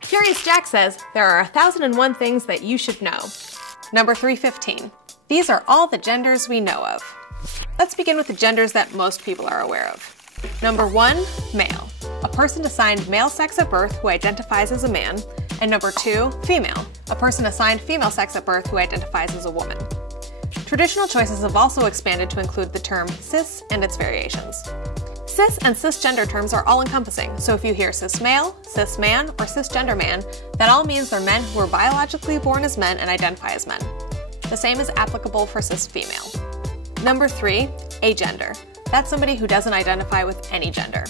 Curious Jack says, there are 1,001 things that you should know. Number 315. These are all the genders we know of. Let's begin with the genders that most people are aware of. Number 1, male. A person assigned male sex at birth who identifies as a man. And number 2, female. A person assigned female sex at birth who identifies as a woman. Traditional choices have also expanded to include the term cis and its variations. Cis and cisgender terms are all-encompassing, so if you hear cis male, cis man, or cisgender man, that all means they're men who are biologically born as men and identify as men. The same is applicable for cis female. Number 3, agender. That's somebody who doesn't identify with any gender.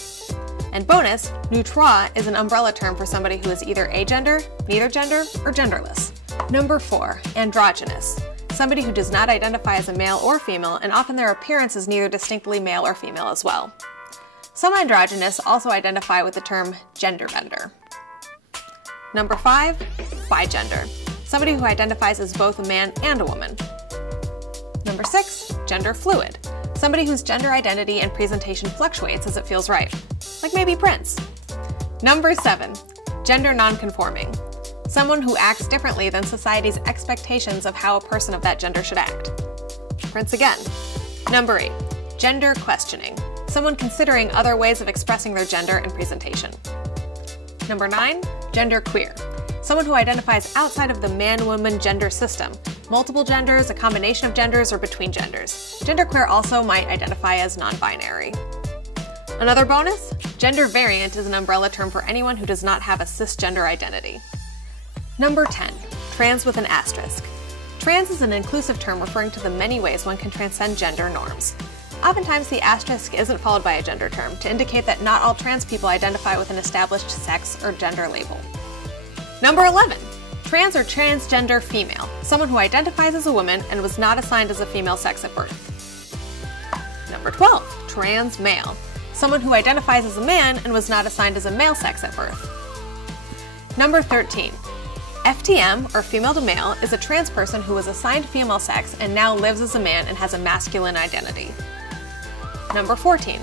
And bonus, neutra is an umbrella term for somebody who is either agender, neither gender, or genderless. Number 4, androgynous. Somebody who does not identify as a male or female, and often their appearance is neither distinctly male or female as well. Some androgynous also identify with the term gender bender. Number 5, bigender. Somebody who identifies as both a man and a woman. Number 6, gender fluid. Somebody whose gender identity and presentation fluctuates as it feels right. Like maybe Prince. Number 7, gender nonconforming. Someone who acts differently than society's expectations of how a person of that gender should act. Prince again. Number 8, gender questioning. Someone considering other ways of expressing their gender and presentation. Number 9, genderqueer. Someone who identifies outside of the man-woman gender system. Multiple genders, a combination of genders, or between genders. Genderqueer also might identify as non-binary. Another bonus, gender variant is an umbrella term for anyone who does not have a cisgender identity. Number 10, trans with an asterisk. Trans is an inclusive term referring to the many ways one can transcend gender norms. Oftentimes, the asterisk isn't followed by a gender term to indicate that not all trans people identify with an established sex or gender label. Number 11, trans or transgender female. Someone who identifies as a woman and was not assigned as a female sex at birth. Number 12, trans male. Someone who identifies as a man and was not assigned as a male sex at birth. Number 13, FTM, or female to male, is a trans person who was assigned female sex and now lives as a man and has a masculine identity. Number 14,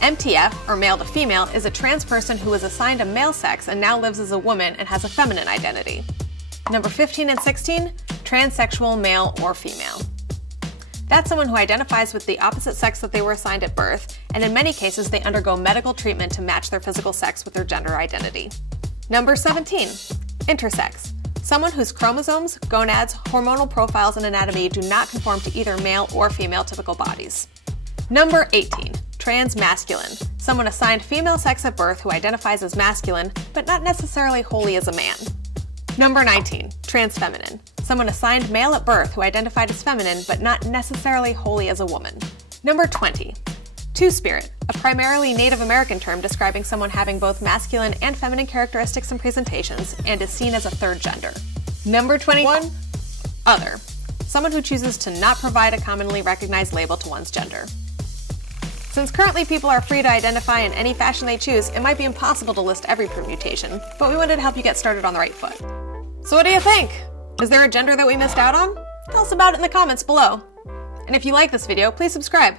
MTF, or male to female, is a trans person who was assigned a male sex and now lives as a woman and has a feminine identity. Number 15 and 16, transsexual male or female. That's someone who identifies with the opposite sex that they were assigned at birth, and in many cases they undergo medical treatment to match their physical sex with their gender identity. Number 17, intersex. Someone whose chromosomes, gonads, hormonal profiles, and anatomy do not conform to either male or female typical bodies. Number 18, transmasculine. Someone assigned female sex at birth who identifies as masculine, but not necessarily wholly as a man. Number 19, transfeminine. Someone assigned male at birth who identified as feminine, but not necessarily wholly as a woman. Number 20, two-spirit, a primarily Native American term describing someone having both masculine and feminine characteristics and presentations, and is seen as a third gender. Number 21, other. Someone who chooses to not provide a commonly recognized label to one's gender. Since currently people are free to identify in any fashion they choose, it might be impossible to list every permutation, but we wanted to help you get started on the right foot. So what do you think? Is there a gender that we missed out on? Tell us about it in the comments below. And if you like this video, please subscribe.